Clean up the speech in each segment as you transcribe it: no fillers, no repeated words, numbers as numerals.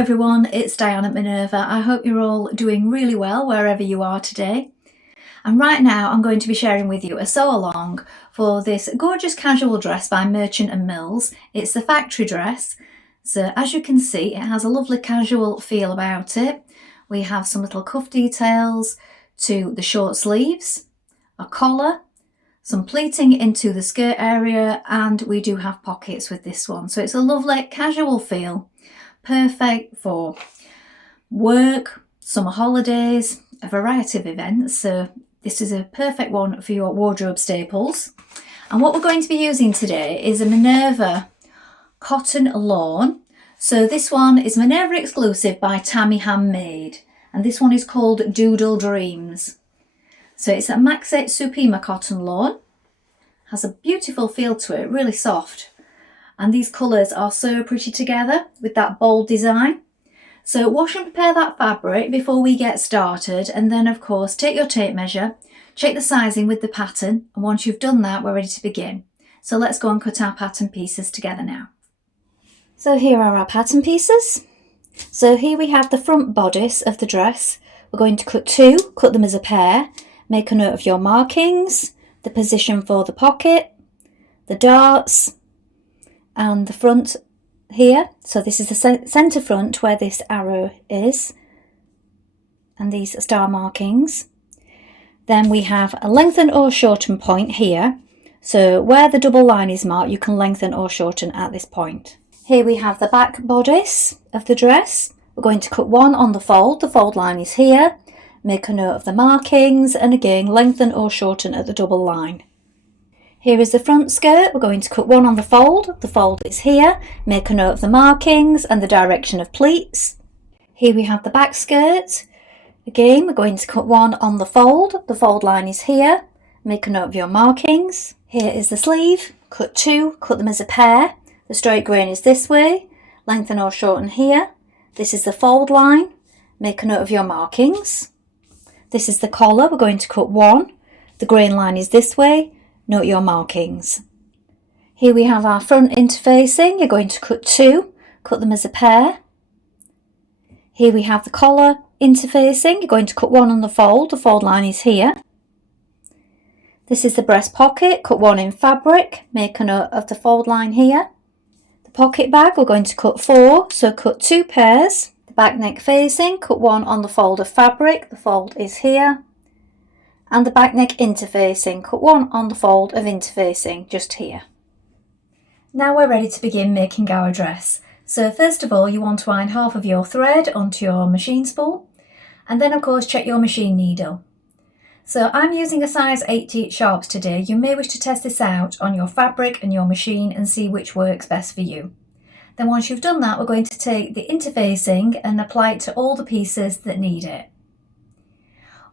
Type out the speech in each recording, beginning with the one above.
everyone, it's Dianne at Minerva. I hope you're all doing really well wherever you are today. And right now I'm going to be sharing with you a sew along for this gorgeous casual dress by Merchant & Mills. It's the factory dress. So as you can see, it has a lovely casual feel about it. We have some little cuff details to the short sleeves, a collar, some pleating into the skirt area, and we do have pockets with this one. So it's a lovely casual feel, perfect for work, summer holidays, a variety of events. So this is a perfect one for your wardrobe staples. And what we're going to be using today is a Minerva cotton lawn. So this one is Minerva exclusive by Tammy Handmade, and this one is called Doodle Dreams. So it's a Maxette Supima cotton lawn, has a beautiful feel to it, really soft. And these colours are so pretty together with that bold design. So wash and prepare that fabric before we get started, and then of course take your tape measure, check the sizing with the pattern, and once you've done that we're ready to begin. So let's go and cut our pattern pieces together now. So here are our pattern pieces. So here we have the front bodice of the dress. We're going to cut two, cut them as a pair. Make a note of your markings, the position for the pocket, the darts, and the front here. So this is the centre front where this arrow is, and these star markings. Then we have a lengthen or shorten point here. So where the double line is marked, you can lengthen or shorten at this point. Here we have the back bodice of the dress. We're going to cut one on the fold line is here. Make a note of the markings, and again lengthen or shorten at the double line. Here is the front skirt. We're going to cut one on the fold is here. Make a note of the markings and the direction of pleats. Here we have the back skirt. Again we're going to cut one on the fold line is here. Make a note of your markings. Here is the sleeve. Cut two, cut them as a pair. The straight grain is this way. Lengthen or shorten here. This is the fold line. Make a note of your markings. This is the collar. We're going to cut one. The grain line is this way. Note your markings. Here we have our front interfacing. You're going to cut two, cut them as a pair. Here we have the collar interfacing. You're going to cut one on the fold line is here. This is the breast pocket. Cut one in fabric. Make a note of the fold line here. The pocket bag, we're going to cut four, so cut two pairs. The back neck facing, cut one on the fold of fabric. The fold is here. And the back neck interfacing, cut one on the fold of interfacing, just here. Now we're ready to begin making our dress. So first of all, you want to wind half of your thread onto your machine spool, and then of course check your machine needle. So I'm using a size 8 sharps today. You may wish to test this out on your fabric and your machine and see which works best for you. Then once you've done that, we're going to take the interfacing and apply it to all the pieces that need it.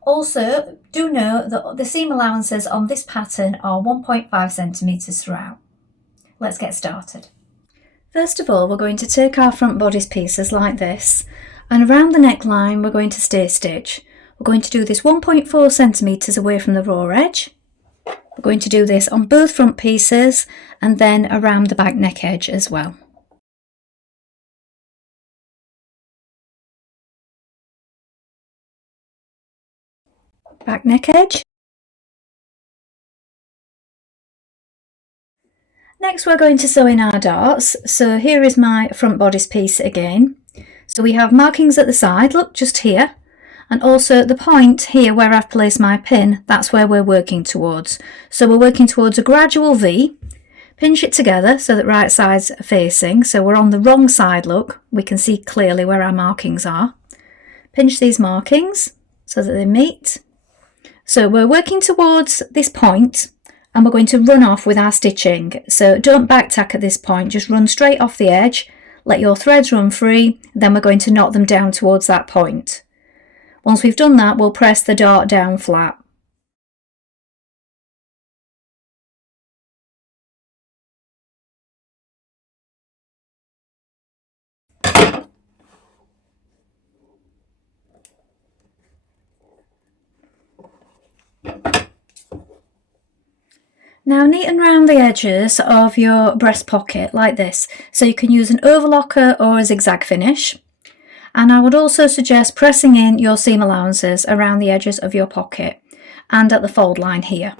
Also, do note that the seam allowances on this pattern are 1.5 centimetres throughout. Let's get started. First of all, we're going to take our front bodice pieces like this, and around the neckline we're going to stay stitch. We're going to do this 1.4 centimetres away from the raw edge. We're going to do this on both front pieces and then around the back neck edge as well. Back neck edge. Next we're going to sew in our darts. So here is my front bodice piece again. So we have markings at the side, look, just here, and also the point here where I've placed my pin, that's where we're working towards. So we're working towards a gradual V. Pinch it together so that right sides are facing, so we're on the wrong side, look, we can see clearly where our markings are. Pinch these markings so that they meet. So we're working towards this point and we're going to run off with our stitching. So don't back tack at this point, just run straight off the edge, let your threads run free, then we're going to knot them down towards that point. Once we've done that, we'll press the dart down flat. Now neaten round the edges of your breast pocket like this, so you can use an overlocker or a zigzag finish. And I would also suggest pressing in your seam allowances around the edges of your pocket and at the fold line here.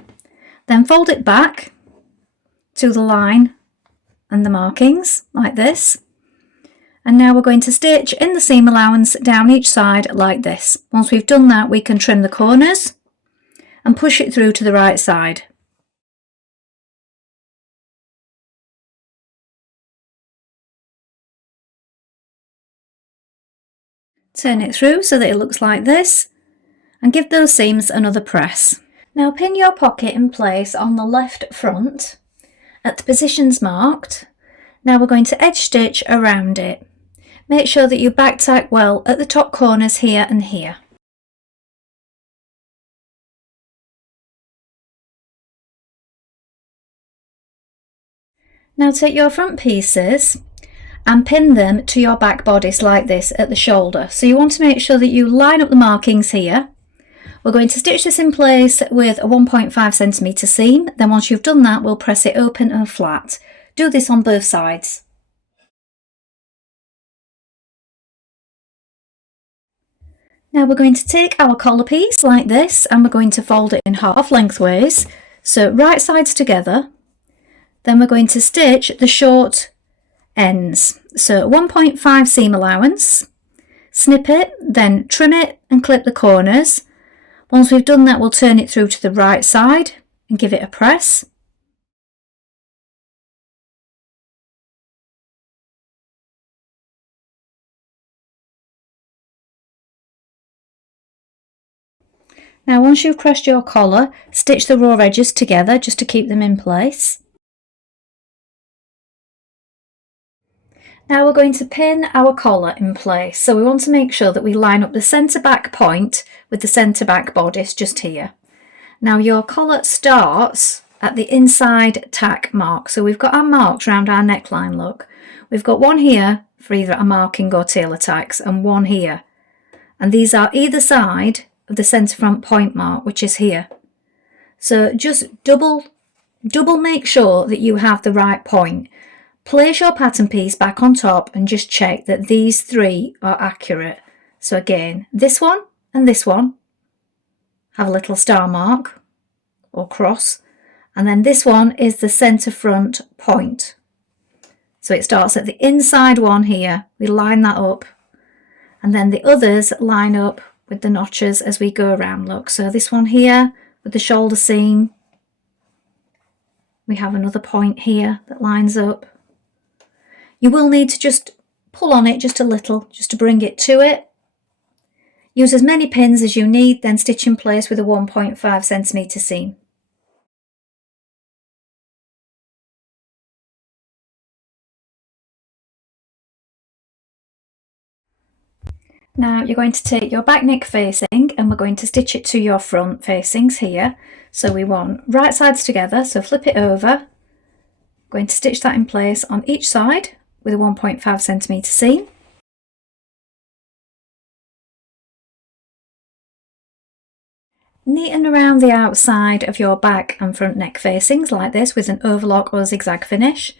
Then fold it back to the line and the markings like this. And now we're going to stitch in the seam allowance down each side like this. Once we've done that, we can trim the corners and push it through to the right side. Turn it through so that it looks like this and give those seams another press. Now pin your pocket in place on the left front at the positions marked. Now we're going to edge stitch around it. Make sure that you back tack well at the top corners here and here. Now take your front pieces and pin them to your back bodice like this at the shoulder. So you want to make sure that you line up the markings here. We're going to stitch this in place with a 1.5 centimetre seam. Then once you've done that, we'll press it open and flat. Do this on both sides. Now we're going to take our collar piece like this and we're going to fold it in half lengthways, so right sides together. Then we're going to stitch the short ends, so 1.5 seam allowance, snip it, then trim it and clip the corners. Once we've done that, we'll turn it through to the right side and give it a press. Now once you've pressed your collar, stitch the raw edges together just to keep them in place. Now we're going to pin our collar in place, so we want to make sure that we line up the centre back point with the centre back bodice just here. Now your collar starts at the inside tack mark, so we've got our marks around our neckline look. We've got one here for either a marking or tailor tacks and one here, and these are either side of the centre front point mark, which is here. So just double make sure that you have the right point. Place your pattern piece back on top and just check that these three are accurate. So again, this one and this one have a little star mark or cross, and then this one is the centre front point. So it starts at the inside one here, we line that up, and then the others line up with the notches as we go around. Look, so this one here with the shoulder seam, we have another point here that lines up. You will need to just pull on it just a little, just to bring it to it. Use as many pins as you need, then stitch in place with a 1.5 centimetre seam. Now you're going to take your back neck facing and we're going to stitch it to your front facings here. So we want right sides together, so flip it over. Going to stitch that in place on each side with a 1.5 centimetre seam. Neaten around the outside of your back and front neck facings like this with an overlock or zigzag finish.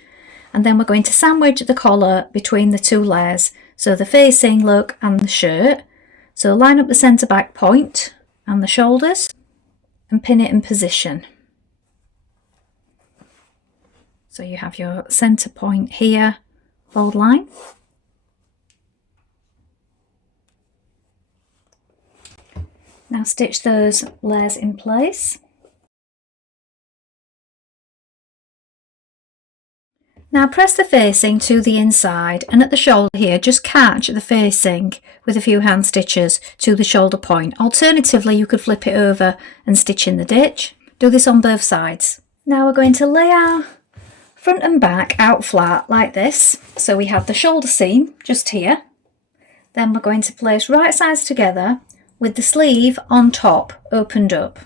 And then we're going to sandwich the collar between the two layers, so the facing look and the shirt. So line up the centre back point and the shoulders and pin it in position. So you have your centre point here, fold line. Now stitch those layers in place. Now press the facing to the inside and at the shoulder here just catch the facing with a few hand stitches to the shoulder point. Alternatively, you could flip it over and stitch in the ditch. Do this on both sides. Now we're going to lay our front and back out flat like this. So we have the shoulder seam just here. Then we're going to place right sides together with the sleeve on top opened up.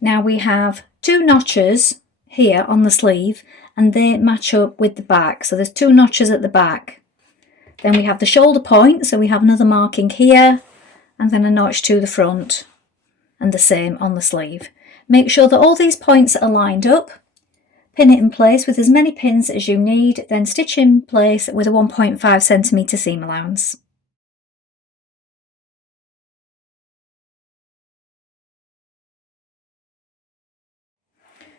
Now we have two notches here on the sleeve and they match up with the back, so there's two notches at the back. Then we have the shoulder point, so we have another marking here and then a notch to the front and the same on the sleeve. Make sure that all these points are lined up, pin it in place with as many pins as you need, then stitch in place with a 1.5 centimetre seam allowance.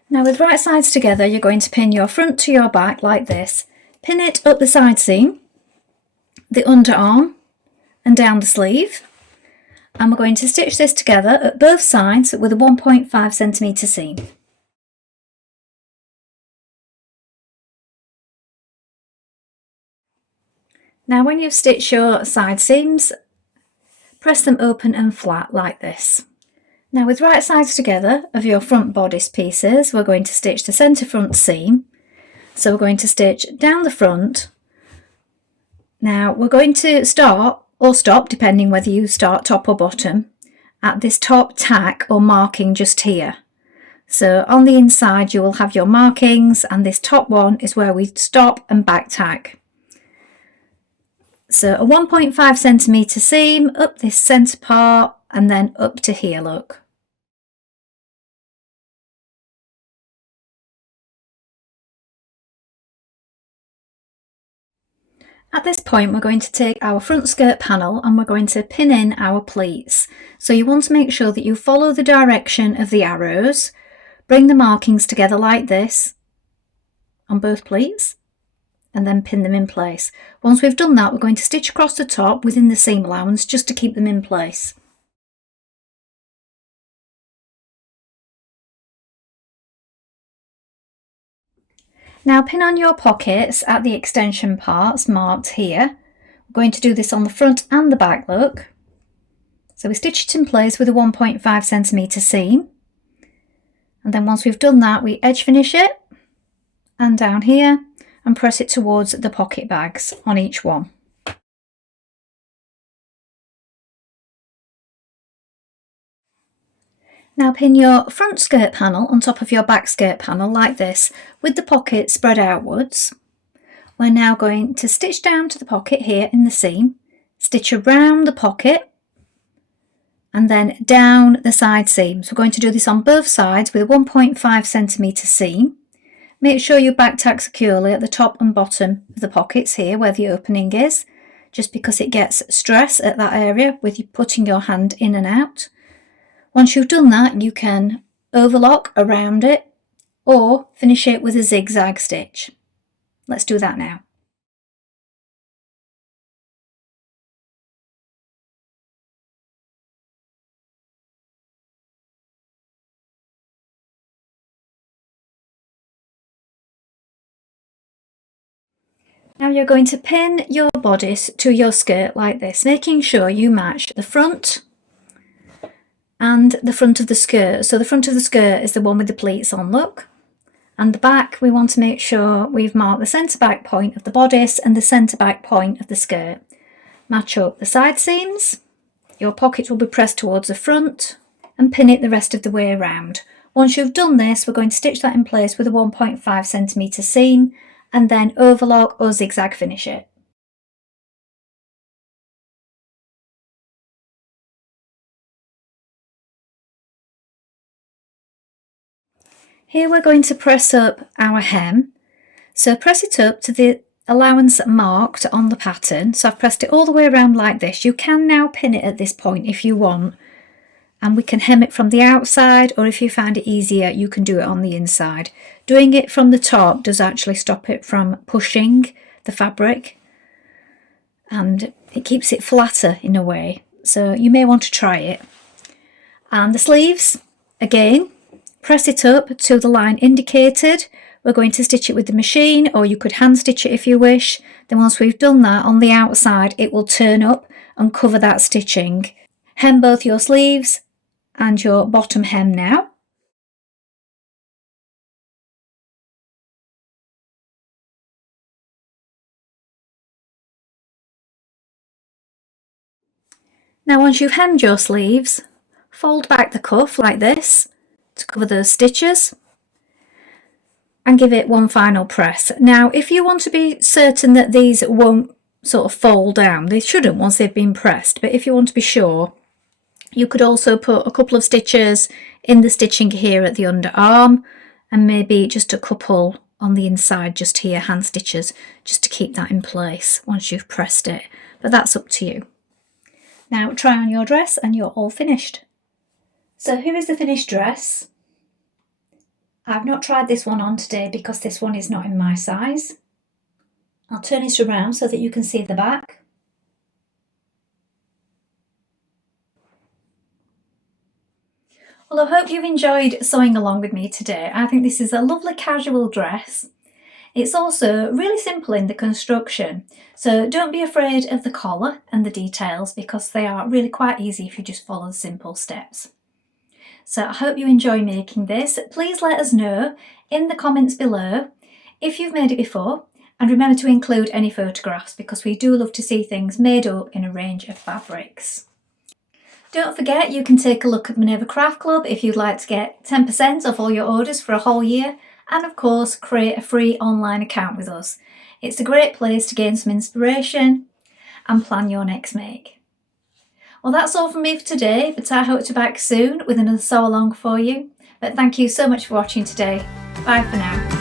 Now with right sides together, you're going to pin your front to your back like this. Pin it up the side seam, the underarm and down the sleeve. And we're going to stitch this together at both sides with a 1.5cm seam. Now when you've stitched your side seams, press them open and flat like this. Now with right sides together of your front bodice pieces, we're going to stitch the centre front seam. So we're going to stitch down the front. Now we're going to start or stop, depending whether you start top or bottom, at this top tack or marking just here. So on the inside you will have your markings, and this top one is where we stop and back tack. So a 1.5cm seam up this centre part and then up to here, look. At this point we're going to take our front skirt panel and we're going to pin in our pleats. So you want to make sure that you follow the direction of the arrows, bring the markings together like this on both pleats and then pin them in place. Once we've done that, we're going to stitch across the top within the seam allowance just to keep them in place. Now pin on your pockets at the extension parts marked here. We're going to do this on the front and the back, look. So we stitch it in place with a 1.5cm seam. And then once we've done that, we edge finish it and down here and press it towards the pocket bags on each one. Now pin your front skirt panel on top of your back skirt panel like this with the pocket spread outwards. We're now going to stitch down to the pocket here in the seam, stitch around the pocket and then down the side seams. We're going to do this on both sides with a 1.5cm seam. Make sure you back tack securely at the top and bottom of the pockets here where the opening is, just because it gets stress at that area with you putting your hand in and out. Once you've done that, you can overlock around it or finish it with a zigzag stitch. Let's do that now. Now you're going to pin your bodice to your skirt like this, making sure you match the front and the front of the skirt. So the front of the skirt is the one with the pleats on, look. And the back, we want to make sure we've marked the centre back point of the bodice and the centre back point of the skirt. Match up the side seams. Your pocket will be pressed towards the front and pin it the rest of the way around. Once you've done this, we're going to stitch that in place with a 1.5cm seam and then overlock or zigzag finish it. Here we're going to press up our hem. So press it up to the allowance marked on the pattern. So I've pressed it all the way around like this. You can now pin it at this point if you want, and we can hem it from the outside, or if you find it easier you can do it on the inside. Doing it from the top does actually stop it from pushing the fabric and it keeps it flatter in a way, so you may want to try it. And the sleeves, again, press it up to the line indicated. We're going to stitch it with the machine, or you could hand stitch it if you wish. Then once we've done that, on the outside it will turn up and cover that stitching. Hem both your sleeves and your bottom hem now. Now once you've hemmed your sleeves, fold back the cuff like this to cover those stitches and give it one final press. Now if you want to be certain that these won't sort of fold down, they shouldn't once they've been pressed, but if you want to be sure, you could also put a couple of stitches in the stitching here at the underarm and maybe just a couple on the inside just here, hand stitches, just to keep that in place once you've pressed it, but that's up to you. Now try on your dress and you're all finished. So here is the finished dress. I've not tried this one on today because this one is not in my size. I'll turn it around so that you can see the back. Well, I hope you've enjoyed sewing along with me today. I think this is a lovely casual dress. It's also really simple in the construction, so don't be afraid of the collar and the details because they are really quite easy if you just follow the simple steps. So I hope you enjoy making this. Please let us know in the comments below if you've made it before, and remember to include any photographs because we do love to see things made up in a range of fabrics. Don't forget you can take a look at Minerva Craft Club if you'd like to get 10% off all your orders for a whole year, and of course create a free online account with us. It's a great place to gain some inspiration and plan your next make. Well, that's all from me for today, but I hope to be back soon with another sew along for you. But thank you so much for watching today. Bye for now.